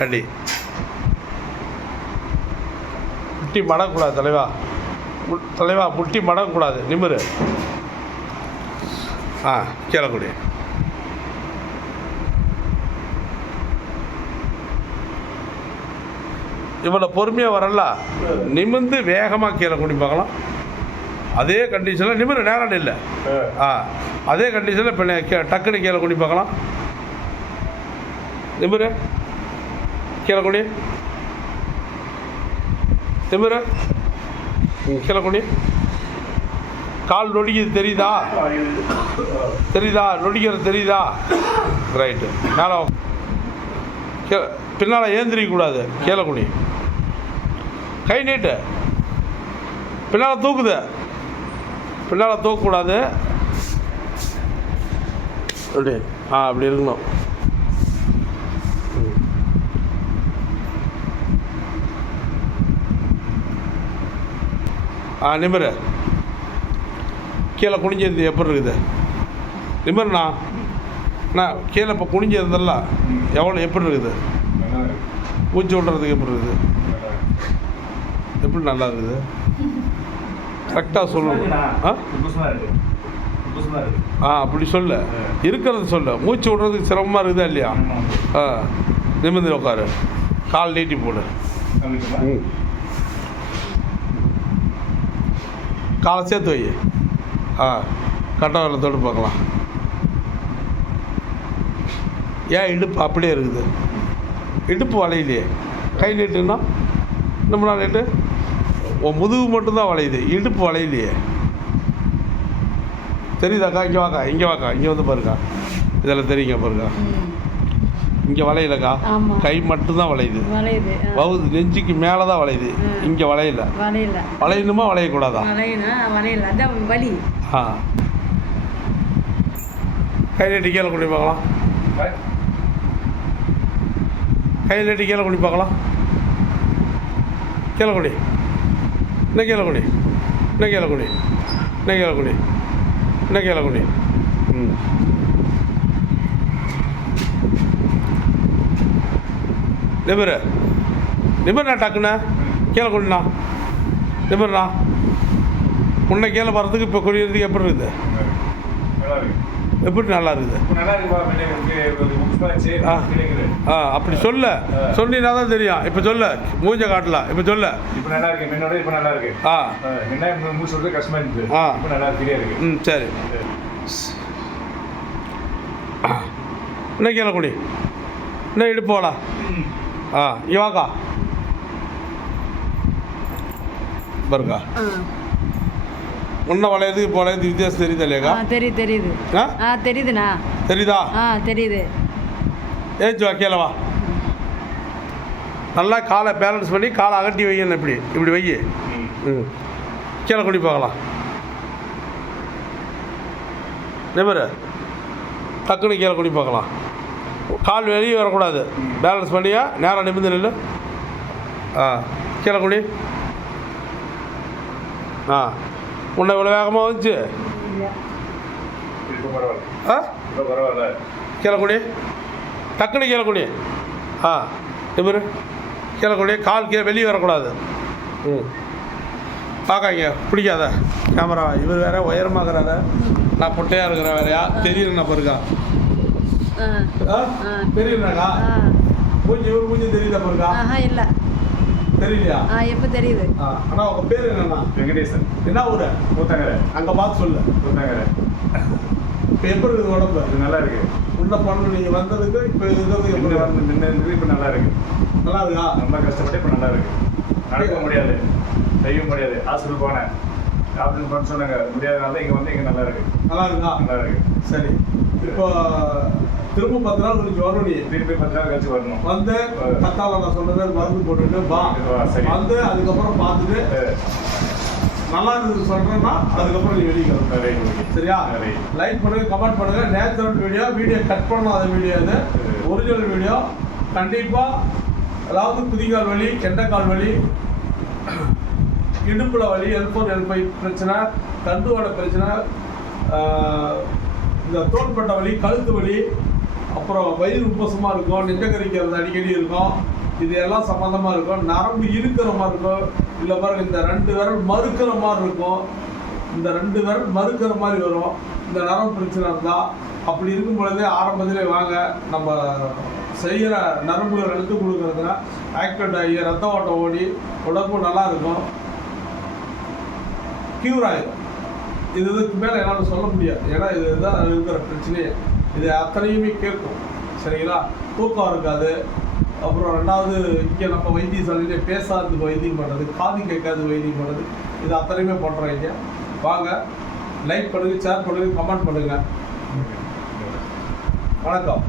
Ready. முட்டி மடக்கூடாது தலைவா. தலைவா முட்டி மடக்கூடாது. நிமிரு. கீழே குடி. இவ்வளோ பொறுமையாக வரல. நிமிர்ந்து வேகமாக கீழே குடி பார்க்கலாம். அதே கண்டிஷனில் நிமிரு, நேரம் இல்லை. அதே கண்டிஷனில் இப்போ டக்குன்னு கீழே குடி பார்க்கலாம். நிமிரு, கீழே குடி. நிமிரு, கீழே குடி. கால் நொடிக்கிறது தெரியுதா? தெரியுதா? நொடிக்கிறது தெரியுதா? ரைட்டு. மேலே கீழே பின்னால் ஏந்திரிக்கக்கூடாது. கீழே குடி. கை நீட்டு. பின்னால் தூக்குது. பின்னால் தூக்கக்கூடாது. அப்படி அப்படி இருக்கணும். நிமிரு. கீழே குனிஞ்சிருந்து எப்படி இருக்குது? நிமிருண்ணா. கீழே இப்போ குனிஞ்சிருந்தல்ல, எவ்வளோ எப்படி இருக்குது? மூச்சு விட்றதுக்கு எப்படி இருக்குது? எப்படி நல்லா இருக்குது? கரெக்டாக சொல்லணும். அப்படி சொல்ல இருக்கிறது சொல்ல. மூச்சு விட்றதுக்கு சிரமமாக இருக்குதா இல்லையா? நிமிர்ந்து உட்காரு. கால் நீட்டி போடு. காலை சேர்த்து வை. கட்ட வரல தொட்டு பார்க்கலாம். ஏன் இடுப்பு அப்படியே இருக்குது? இடுப்பு வளையிலையே. கை நீட்டுன்னா நம்மளா நீட்டு. முதுகு மட்டும்தான் வளையுது, இடுப்பு வளையிலையே. தெரியுதாக்கா? இங்கே வாக்கா, இங்கே வாக்கா, இங்கே வந்து பாருக்கா. இதெல்லாம் தெரியுங்க பாருக்கா. இங்கே வளையலக்கா, கை மட்டும்தான் வளையுது. வவுது நெஞ்சுக்கு மேலே தான் வளையுது, இங்கே வளையல. வளையணுமா வளையக்கூடாதா? கை நீட்டி கீழே குடி பார்க்கலாம். கை நீட்டி கீழே குடி பார்க்கலாம். கீழே குடி. இன்னும் கீழே குடி. இன்னும் கீழே குடி. இன்னும் கீழே குடி. இன்னும் கீழே குடி. நிமிரு. நிமிர்ண்ணா. டக்குண்ணா கீழே குடிண்ணா. நிமிர்ண்ணா. முன்ன கீழே வர்றதுக்கு இப்போ குடிக்கிறதுக்கு எப்படி இருக்குது? எப்படி நல்லா இருக்குது? அப்படி சொல்ல சொன்னா தான் தெரியும். இப்போ சொல்ல, மூஞ்ச காட்டலாம். இப்போ சொல்ல. சரி. இன்னும் கீழே குடி. இன்னும் இடுப்பு போடா. இங்கே வாக்கா பாருக்கா. முன்ன வளையதுக்கு இப்போ வளையது வித்தியாசம் தெரியுதா இல்லையாக்கா? தெரியுது. தெரியுதுண்ணா. தெரியுதா? தெரியுது. ஏச்சு வா, கீழே வா. நல்லா காலை பேலன்ஸ் பண்ணி காலை அகட்டி வையணும். இப்படி இப்படி வை. கீழே குடி பார்க்கலாம். நிமிரு. டக்குன்னு கீழே குடி பார்க்கலாம். கால் வெளியே வரக்கூடாது. பேலன்ஸ் பண்ணியா நேரம் நிமிர்ந்து நில்லு. கீழே குடி. உன்னை இவ்வளோ வேகமாக வந்துச்சு. கீழே குடி. டக்குன்னு கீழே குடி. நிமிரு. கீழே குடி. கால் கீழே வெளியே வரக்கூடாது. பார்க்காங்க பிடிக்காத கேமரா. இவர் வேற உயரமாகறாத, நான் பொட்டையாக இருக்கிறேன். வேறையா தெரியலண்ணா பாருக்கா. தெரியலனாக்கா மூஞ்சி இவர் மூஞ்சி தெரியுதா பாருக்கா? இல்லை தெரியலையா? எப்போ தெரியுது? ஆனால் உங்கள் பேர் என்னண்ணா? வெங்கடேசன். என்ன ஊர்? கூத்தாங்கரை. அங்கே பார்த்து சொல்லு. கூத்தாங்கரை. இப்போ எப்படி இருக்குது உடம்பு? இது நல்லா இருக்கு. உள்ள பண்ணு நீங்கள் வந்ததுக்கு இப்போ இருக்கிறது எப்படி வந்து நின்று இப்போ நல்லா இருக்கு. நல்லா இருக்கா? ரொம்ப கஷ்டப்பட்டு இப்போ நல்லா இருக்கு. நடக்க முடியாது, செய்ய முடியாது. ஹாஸ்பிட்டல் போனேன், ஆப்ரேஷன் பண்ண சொன்னாங்க. முடியாதனால தான் இங்கே வந்து இங்கே நல்லா இருக்கு. நல்லா இருக்கா? நல்லா இருக்கு. சரி. இப்போ திரும்ப 10 நாள் கழிச்சு வரணும். நீ திருப்பி 10 நாள் கழிச்சு வரணும். வந்து கத்தால நான் சொன்னதை மருந்து போட்டுட்டு வா. வந்து அதுக்கப்புறம் பார்த்துட்டு நல்லா இருந்தது சொல்கிறேன்னா அதுக்கப்புறம் நீ வெளியே வரும். சரியா? லைக் பண்ணுங்க, கமெண்ட் பண்ணுங்க. நேச்சுரல் வீடியோ கட் பண்ணாத வீடியோ இது. Original video. கண்டிப்பாக அதாவது குதிகால் வலி, கெண்டைக்கால் வலி, இடுப்பில் வலி, L4 L5 பிரச்சனை, தண்டுவாட பிரச்சனை, இந்த தோள்பட்ட வலி, கழுத்து வலி, அப்புறம் வயிறு உப்பசமாக இருக்கும், நெஞ்சக்கரிக்கிறது அடிக்கடி இருக்கும், இது எல்லாம் சம்மந்தமாக இருக்கும். நரம்பு இருக்கிற மாதிரி இருக்கும், இல்லை பாருங்க இந்த 2 விரல் மறுக்கிற மாதிரி இருக்கும், இந்த 2 விரல் மறுக்கிற மாதிரி வரும். இந்த நரம்பு பிரச்சனை இருந்தால் அப்படி இருக்கும் பொழுதே ஆரம்பத்திலே வாங்க, நம்ம செய்கிற நரம்புகள் எடுத்து கொடுக்குறதுனா ஆக்டிவேட் ஆகி ரத்த ஓட்டம் ஓடி உடம்பு நல்லா இருக்கும், க்யூர் ஆகிடும். இதுக்கு மேலே என்னால் சொல்ல முடியாது, ஏன்னா இதுதான் இருக்கிற பிரச்சனையே. இது அத்தனையுமே கேட்கும், சரிங்களா? தூக்கம் இருக்காது. அப்புறம் 2வது இங்கே நம்ம வைத்தியசாலையிலே பேசாததுக்கு வைத்தியம் பண்ணுறது, காது கேட்காது வைத்தியம் பண்ணுறது, இது அத்தனையுமே பண்ணுறோம். இங்கே வாங்க, லைக் பண்ணுங்கள், ஷேர் பண்ணுங்கள், கமெண்ட் பண்ணுங்கள். வணக்கம்.